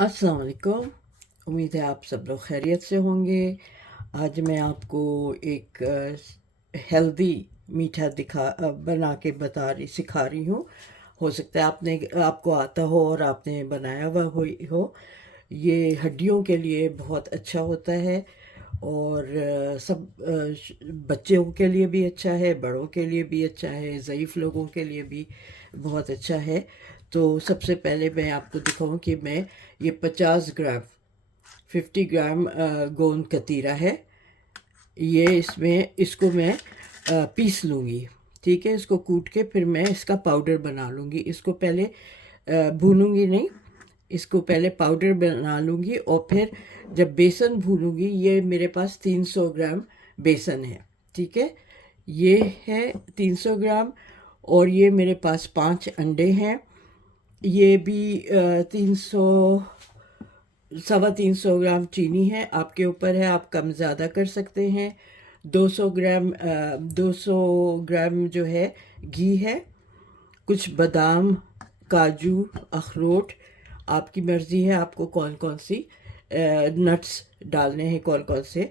अस्सलाम वालेकुम। उम्मीद है आप सब लोग खैरियत से होंगे। आज मैं आपको एक हेल्दी मीठा बना के सिखा रही हूँ। हो सकता है आपको आता हो और आपने बनाया हुआ हो। ये हड्डियों के लिए बहुत अच्छा होता है और बच्चों के लिए भी अच्छा है, बड़ों के लिए भी अच्छा है, ज़ईफ़ लोगों के लिए भी बहुत अच्छा है। तो सबसे पहले मैं आपको दिखाऊं कि मैं ये 50 ग्राम गोंद कतीरा है। ये इसको मैं पीस लूँगी। ठीक है, इसको कूट के फिर मैं इसका पाउडर बना लूँगी। इसको पहले भूनूंगी नहीं, इसको पहले पाउडर बना लूँगी और फिर जब बेसन भूनूंगी। ये मेरे पास 300 ग्राम बेसन है। ठीक है, ये है 300 ग्राम। और ये मेरे पास 5 अंडे हैं। ये भी 300 350 ग्राम चीनी है। आपके ऊपर है, आप कम ज़्यादा कर सकते हैं। 200 ग्राम जो है घी है। कुछ बादाम, काजू, अखरोट, आपकी मर्ज़ी है आपको कौन कौन सी नट्स डालने हैं, कौन कौन से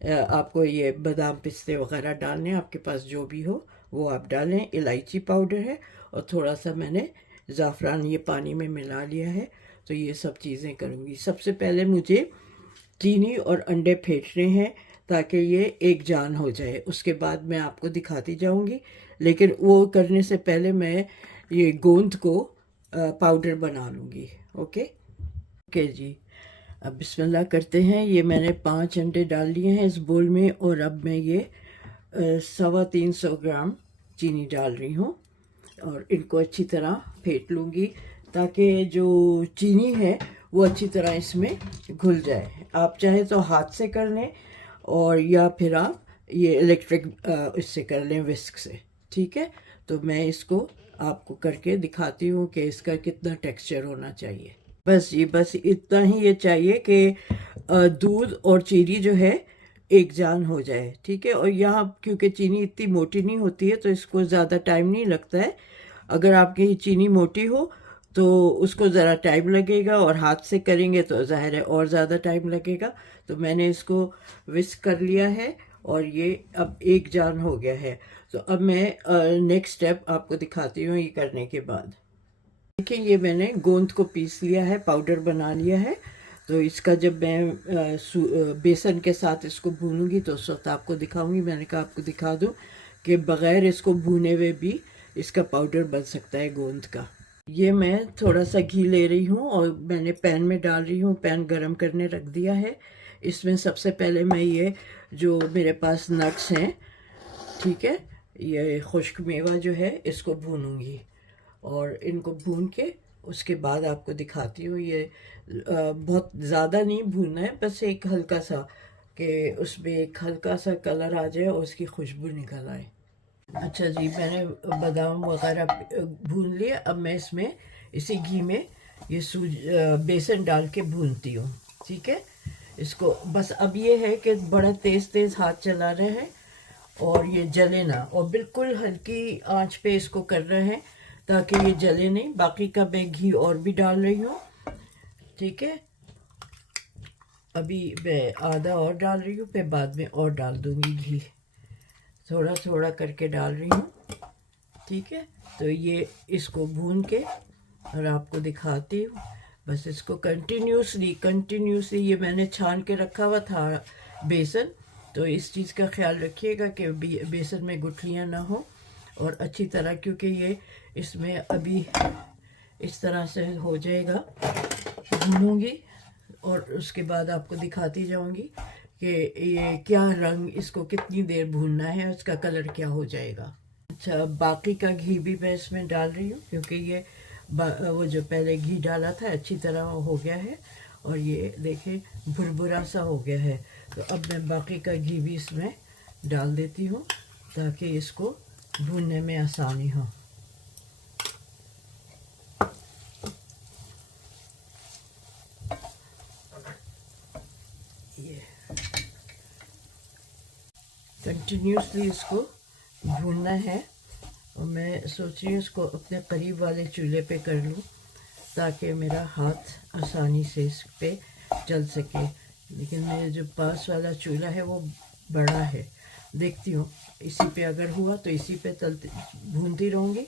आपको ये बादाम पिस्ते वगैरह डालने हैं। आपके पास जो भी हो वो आप डालें। इलायची पाउडर है और थोड़ा सा मैंने ज़ाफ़रान ये पानी में मिला लिया है। तो ये सब चीज़ें करूँगी। सबसे पहले मुझे चीनी और अंडे फेंटने हैं ताकि ये एक जान हो जाए। उसके बाद मैं आपको दिखाती जाऊंगी, लेकिन वो करने से पहले मैं ये गोंद को पाउडर बना लूँगी। ओके ओके जी, अब बिस्मिल्लाह करते हैं। ये मैंने 5 अंडे डाल लिए हैं इस बोल में और अब मैं ये 350 ग्राम चीनी डाल रही हूँ और इनको अच्छी तरह फेंट लूँगी ताकि जो चीनी है वो अच्छी तरह इसमें घुल जाए। आप चाहे तो हाथ से कर लें और या फिर आप ये इलेक्ट्रिक इससे कर लें, विस्क से। ठीक है, तो मैं इसको आपको करके दिखाती हूँ कि इसका कितना टेक्सचर होना चाहिए। बस इतना ही ये चाहिए कि दूध और चीनी जो है एक जान हो जाए। ठीक है, और यहाँ क्योंकि चीनी इतनी मोटी नहीं होती है तो इसको ज़्यादा टाइम नहीं लगता है। अगर आपकी चीनी मोटी हो तो उसको ज़रा टाइम लगेगा और हाथ से करेंगे तो ज़ाहिर है और ज़्यादा टाइम लगेगा। तो मैंने इसको विस्क कर लिया है और ये अब एक जान हो गया है। तो अब मैं नेक्स्ट स्टेप आपको दिखाती हूँ ये करने के बाद। देखिए, ये मैंने गोंद को पीस लिया है, पाउडर बना लिया है। तो इसका जब मैं बेसन के साथ इसको भूनूंगी तो उस वक्त आपको दिखाऊंगी। मैंने कहा आपको दिखा दूं कि बग़ैर इसको भूने हुए भी इसका पाउडर बन सकता है गोंद का। ये मैं थोड़ा सा घी ले रही हूँ और मैंने पैन में डाल रही हूँ। पैन गरम करने रख दिया है। इसमें सबसे पहले मैं ये जो मेरे पास नट्स हैं, ठीक है, ये खुश्क मेवा जो है इसको भूनूंगी और इनको भून के उसके बाद आपको दिखाती हूँ। ये बहुत ज़्यादा नहीं भूनना है, बस एक हल्का सा कि उसमें एक हल्का सा कलर आ जाए और उसकी खुशबू निकल आए। अच्छा जी, मैंने बादाम वगैरह भून लिए। अब मैं इसमें इसी घी में ये बेसन डाल के भूनती हूँ। ठीक है, इसको बस अब ये है कि बड़ा तेज़ तेज़ हाथ चला रहे हैं और ये जले ना, और बिल्कुल हल्की आंच पे इसको कर रहे हैं ताकि ये जले नहीं। बाकी का मैं घी और भी डाल रही हूँ। ठीक है, अभी मैं आधा और डाल रही हूँ, फिर बाद में और डाल दूँगी घी। थोड़ा थोड़ा करके डाल रही हूँ। ठीक है, तो ये इसको भून के और आपको दिखाती हूँ। बस इसको कंटिन्यूसली ये मैंने छान के रखा हुआ था बेसन। तो इस चीज़ का ख्याल रखिएगा कि बेसन में गुठलियाँ ना हो और अच्छी तरह, क्योंकि ये इसमें अभी इस तरह से हो जाएगा। भूनूंगी और उसके बाद आपको दिखाती जाऊंगी कि ये क्या रंग, इसको कितनी देर भूनना है, उसका कलर क्या हो जाएगा। अच्छा, बाकी का घी भी मैं इसमें डाल रही हूँ क्योंकि ये वो जो पहले घी डाला था अच्छी तरह हो गया है और ये देखिए भुरभुरा सा हो गया है। तो अब मैं बाकी का घी भी इसमें डाल देती हूँ ताकि इसको भूनने में आसानी हो। ये कंटिन्यूसली इसको भूनना है और मैं सोच रही हूँ इसको अपने करीब वाले चूल्हे पे कर लूँ ताकि मेरा हाथ आसानी से इस पे चल सके। लेकिन मेरे जो पास वाला चूल्हा है वो बड़ा है, देखती हूँ इसी पे अगर हुआ तो इसी पे तलते भूनती रहूँगी,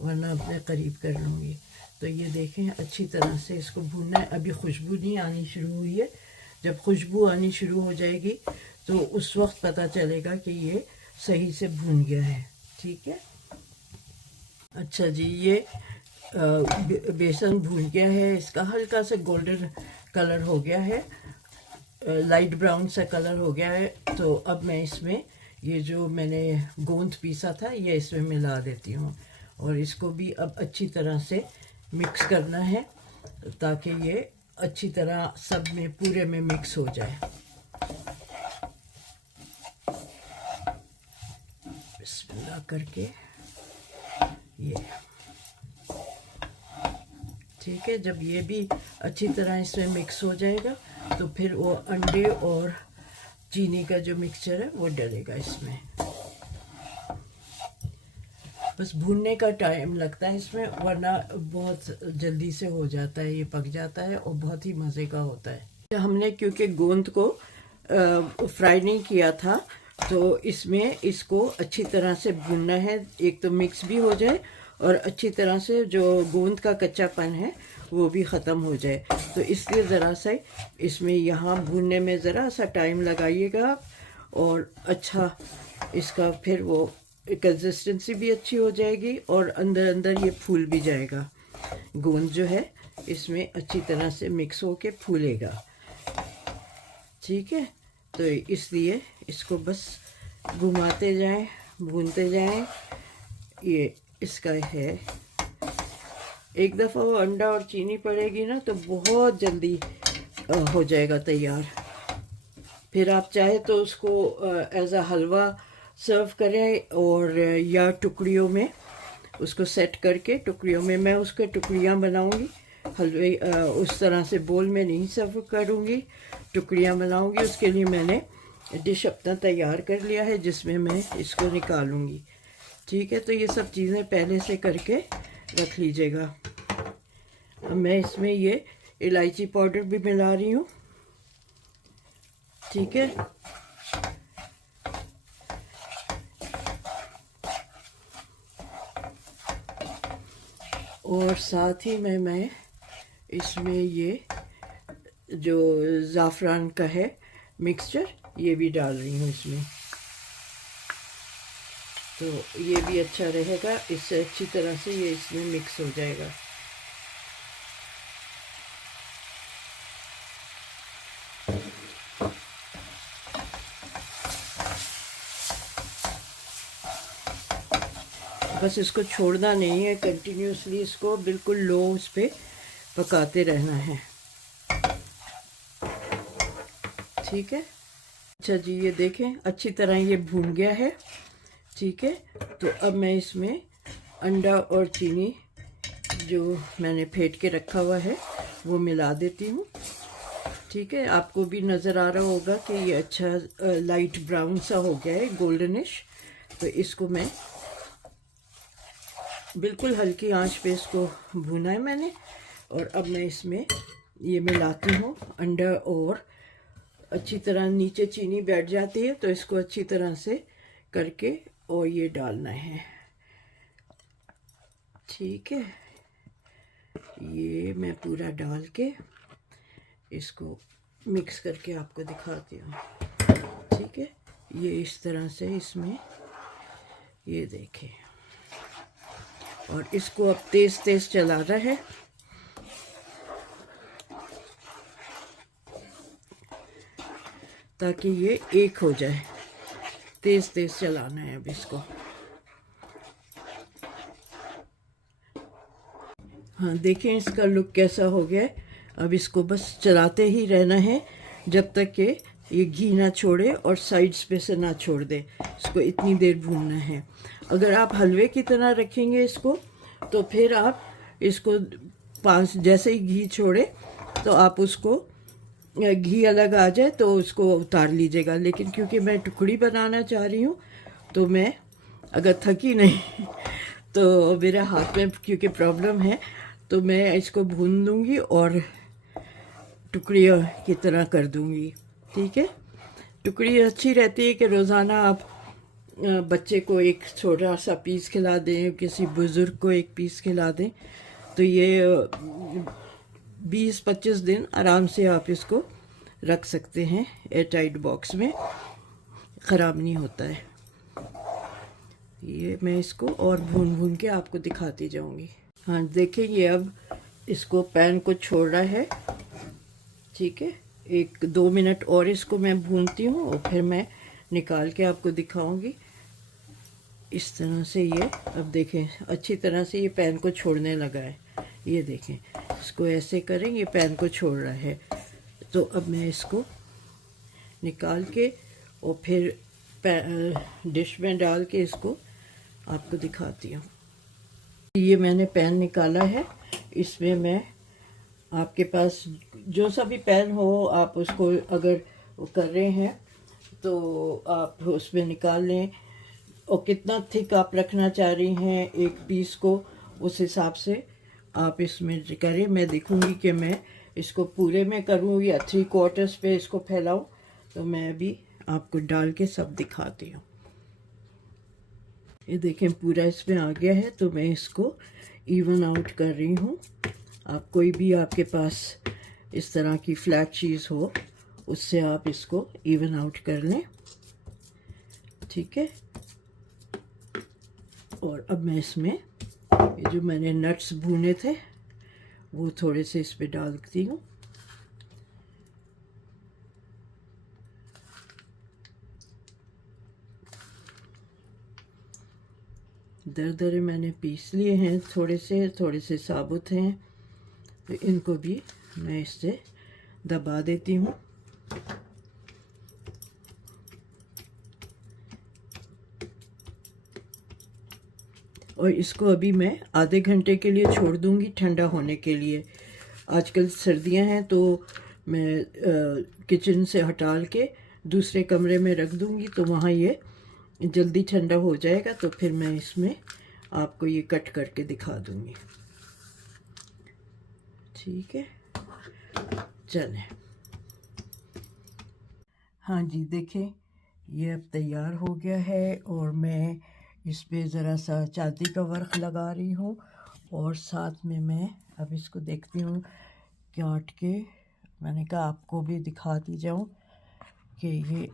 वरना अपने करीब कर लूँगी। तो ये देखें अच्छी तरह से इसको भूनना है। अभी खुशबू नहीं आनी शुरू हुई है, जब खुशबू आनी शुरू हो जाएगी तो उस वक्त पता चलेगा कि ये सही से भून गया है। ठीक है, अच्छा जी, ये बेसन भून गया है, इसका हल्का सा गोल्डन कलर हो गया है, लाइट ब्राउन सा कलर हो गया है। तो अब मैं इसमें ये जो मैंने गोंद पीसा था ये इसमें मिला देती हूँ, और इसको भी अब अच्छी तरह से मिक्स करना है ताकि ये अच्छी तरह सब में पूरे में मिक्स हो जाए। बिस्मिल्लाह करके ये ठीक है। जब ये भी अच्छी तरह इसमें मिक्स हो जाएगा तो फिर वो अंडे और चीनी का जो मिक्सचर है वो डलेगा इसमें। बस भूनने का टाइम लगता है इसमें, वरना बहुत जल्दी से हो जाता है, ये पक जाता है और बहुत ही मज़े का होता है। हमने क्योंकि गोंद को फ्राई नहीं किया था तो इसमें इसको अच्छी तरह से भूनना है, एक तो मिक्स भी हो जाए और अच्छी तरह से जो गोंद का कच्चापन है वो भी ख़त्म हो जाए। तो इसलिए ज़रा सा इसमें यहाँ भूनने में ज़रा सा टाइम लगाइएगा, और अच्छा इसका फिर वो कंसिस्टेंसी भी अच्छी हो जाएगी और अंदर अंदर ये फूल भी जाएगा। गोंद जो है इसमें अच्छी तरह से मिक्स होके फूलेगा। ठीक है, तो इसलिए इसको बस घुमाते जाएं, भूनते जाएं। ये इसका है, एक दफ़ा वो अंडा और चीनी पड़ेगी ना तो बहुत जल्दी हो जाएगा तैयार। फिर आप चाहे तो उसको एज अ हलवा सर्व करें, और या टुकड़ियों में उसको सेट करके टुकड़ियों में मैं उसके टुकड़ियाँ बनाऊंगी। हलवे उस तरह से बोल में नहीं सर्व करूँगी, टुकड़ियाँ बनाऊंगी। उसके लिए मैंने डिश अपना तैयार कर लिया है जिसमें मैं इसको निकालूंगी। ठीक है, तो ये सब चीज़ें पहले से करके रख लीजिएगा। अब मैं इसमें ये इलायची पाउडर भी मिला रही हूँ। ठीक है, और साथ ही में मैं इसमें ये जो ज़ाफ़रान का है मिक्सचर ये भी डाल रही हूँ इसमें। तो ये भी अच्छा रहेगा, इससे अच्छी तरह से ये इसमें मिक्स हो जाएगा। बस इसको छोड़ना नहीं है, कंटिन्यूसली इसको बिल्कुल लो उस पे पकाते रहना है। ठीक है, अच्छा जी, ये देखें अच्छी तरह ये भून गया है। ठीक है, तो अब मैं इसमें अंडा और चीनी जो मैंने फेंट के रखा हुआ है वो मिला देती हूँ। ठीक है, आपको भी नज़र आ रहा होगा कि ये अच्छा लाइट ब्राउन सा हो गया है, गोल्डनिश। तो इसको मैं बिल्कुल हल्की आंच पे इसको भूना है मैंने, और अब मैं इसमें ये मिलाती हूँ अंडा, और अच्छी तरह नीचे चीनी बैठ जाती है तो इसको अच्छी तरह से करके और ये डालना है। ठीक है, ये मैं पूरा डाल के इसको मिक्स करके आपको दिखाती हूँ। ठीक है, ये इस तरह से इसमें ये देखें, और इसको अब तेज़ तेज़ चलाना है। ताकि ये एक हो जाए, तेज़ तेज़ चलाना है अब इसको। हाँ देखें इसका लुक कैसा हो गया है। अब इसको बस चलाते ही रहना है जब तक कि ये घी ना छोड़े और साइड्स पे से ना छोड़ दे। इसको इतनी देर भूनना है। अगर आप हलवे की तरह रखेंगे इसको तो फिर आप इसको जैसे ही घी छोड़े तो आप उसको घी अलग आ जाए तो उसको उतार लीजिएगा। लेकिन क्योंकि मैं टुकड़ी बनाना चाह रही हूँ तो मैं अगर थकी नहीं तो मेरे हाथ में क्योंकि प्रॉब्लम है तो मैं इसको भून दूंगी और टुकड़ियों की तरह कर दूंगी। ठीक है, टुकड़ी अच्छी रहती है कि रोज़ाना आप बच्चे को एक छोटा सा पीस खिला दें, किसी बुज़ुर्ग को एक पीस खिला दें, तो ये 20-25 दिन आराम से आप इसको रख सकते हैं एयर टाइट बॉक्स में, ख़राब नहीं होता है। ये मैं इसको और भून भून के आपको दिखाती जाऊंगी। हाँ देखिए, ये अब इसको पैन को छोड़ रहा है। ठीक है, 1-2 मिनट और इसको मैं भूनती हूँ और फिर मैं निकाल के आपको दिखाऊंगी। इस तरह से ये अब देखें अच्छी तरह से ये पैन को छोड़ने लगा है। ये देखें, इसको ऐसे करें, ये पैन को छोड़ रहा है। तो अब मैं इसको निकाल के और फिर डिश में डाल के इसको आपको दिखाती हूँ। ये मैंने पैन निकाला है, इसमें मैं आपके पास जो सा भी पैन हो आप उसको अगर कर रहे हैं तो आप उसमें निकाल लें, और कितना थिक आप रखना चाह रही हैं एक पीस को, उस हिसाब से आप इसमें करें। मैं देखूंगी कि मैं इसको पूरे में करूँ या 3/4 पे इसको फैलाऊं, तो मैं अभी आपको डाल के सब दिखाती हूँ। ये देखें पूरा इसमें आ गया है, तो मैं इसको इवन आउट कर रही हूँ। आप कोई भी आपके पास इस तरह की फ्लैट चीज़ हो उससे आप इसको इवन आउट कर लें। ठीक है, और अब मैं इसमें ये जो मैंने नट्स भुने थे वो थोड़े से इस पे डालती हूँ। दरदरे मैंने पीस लिए हैं, थोड़े से साबुत हैं, तो इनको भी मैं इससे दबा देती हूँ। और इसको अभी मैं आधे घंटे के लिए छोड़ दूँगी ठंडा होने के लिए। आजकल सर्दियाँ हैं तो मैं किचन से हटा के दूसरे कमरे में रख दूँगी, तो वहाँ ये जल्दी ठंडा हो जाएगा। तो फिर मैं इसमें आपको ये कट करके दिखा दूँगी। ठीक है, चलें। हाँ जी, देखें ये अब तैयार हो गया है, और मैं इस पे ज़रा सा चांदी का वर्क लगा रही हूँ, और साथ में मैं अब इसको देखती हूँ काट के। मैंने कहा आपको भी दिखाती जाऊँ कि ये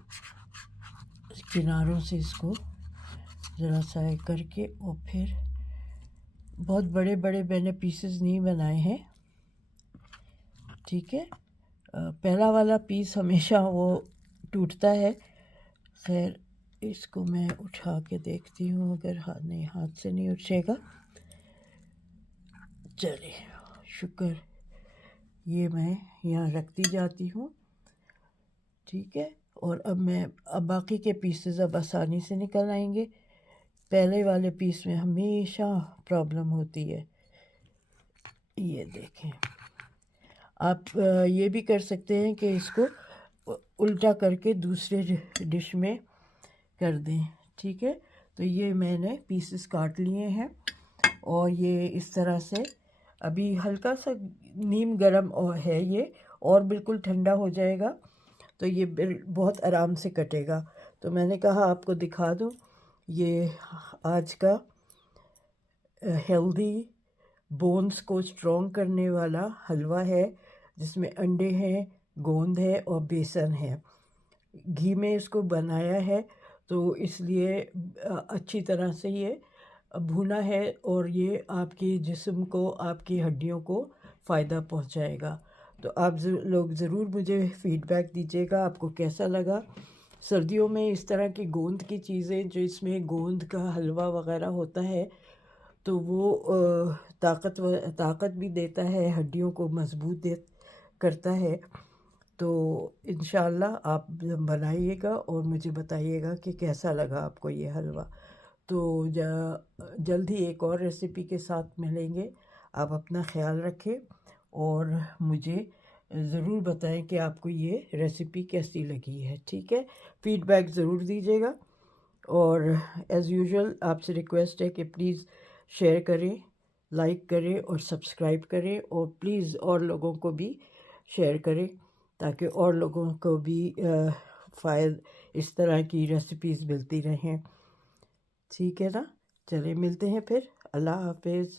किनारों से इसको ज़रा सा करके, और फिर बहुत बड़े बड़े मैंने पीसेस नहीं बनाए हैं। ठीक है, पहला वाला पीस हमेशा वो टूटता है। खैर इसको मैं उठा के देखती हूँ, अगर हाथ से नहीं उठेगा। चलिए, शुक्र, ये मैं यहाँ रखती जाती हूँ। ठीक है, और अब बाकी के पीसेस अब आसानी से निकल आएंगे। पहले वाले पीस में हमेशा प्रॉब्लम होती है। ये देखें, आप ये भी कर सकते हैं कि इसको उल्टा करके दूसरे डिश में कर दें। ठीक है, तो ये मैंने पीसेस काट लिए हैं, और ये इस तरह से अभी हल्का सा नीम गरम है ये, और बिल्कुल ठंडा हो जाएगा तो ये बहुत आराम से कटेगा। तो मैंने कहा आपको दिखा दूँ, ये आज का हेल्दी बोन्स को स्ट्रॉन्ग करने वाला हलवा है, जिसमें अंडे हैं, गोंद है और बेसन है। घी में इसको बनाया है, तो इसलिए अच्छी तरह से ये भुना है, और ये आपके जिस्म को, आपकी हड्डियों को फ़ायदा पहुंचाएगा। तो आप लोग ज़रूर मुझे फ़ीडबैक दीजिएगा आपको कैसा लगा। सर्दियों में इस तरह की गोंद की चीज़ें, जो इसमें गोंद का हलवा वगैरह होता है, तो वो ताकत भी देता है, हड्डियों को मजबूत करता है। तो इंशाल्लाह आप बनाइएगा और मुझे बताइएगा कि कैसा लगा आपको ये हलवा। तो जल्द ही एक और रेसिपी के साथ मिलेंगे। आप अपना ख्याल रखें, और मुझे ज़रूर बताएं कि आपको ये रेसिपी कैसी लगी है। ठीक है, फ़ीडबैक ज़रूर दीजिएगा, और एज़ यूजुअल आपसे रिक्वेस्ट है कि प्लीज़ शेयर करें, लाइक करें और सब्सक्राइब करें, और प्लीज़ और लोगों को भी शेयर करें ताकि और लोगों को भी इस तरह की रेसिपीज़ मिलती रहें। ठीक है ना, चलिए मिलते हैं फिर। अल्लाह हाफिज़।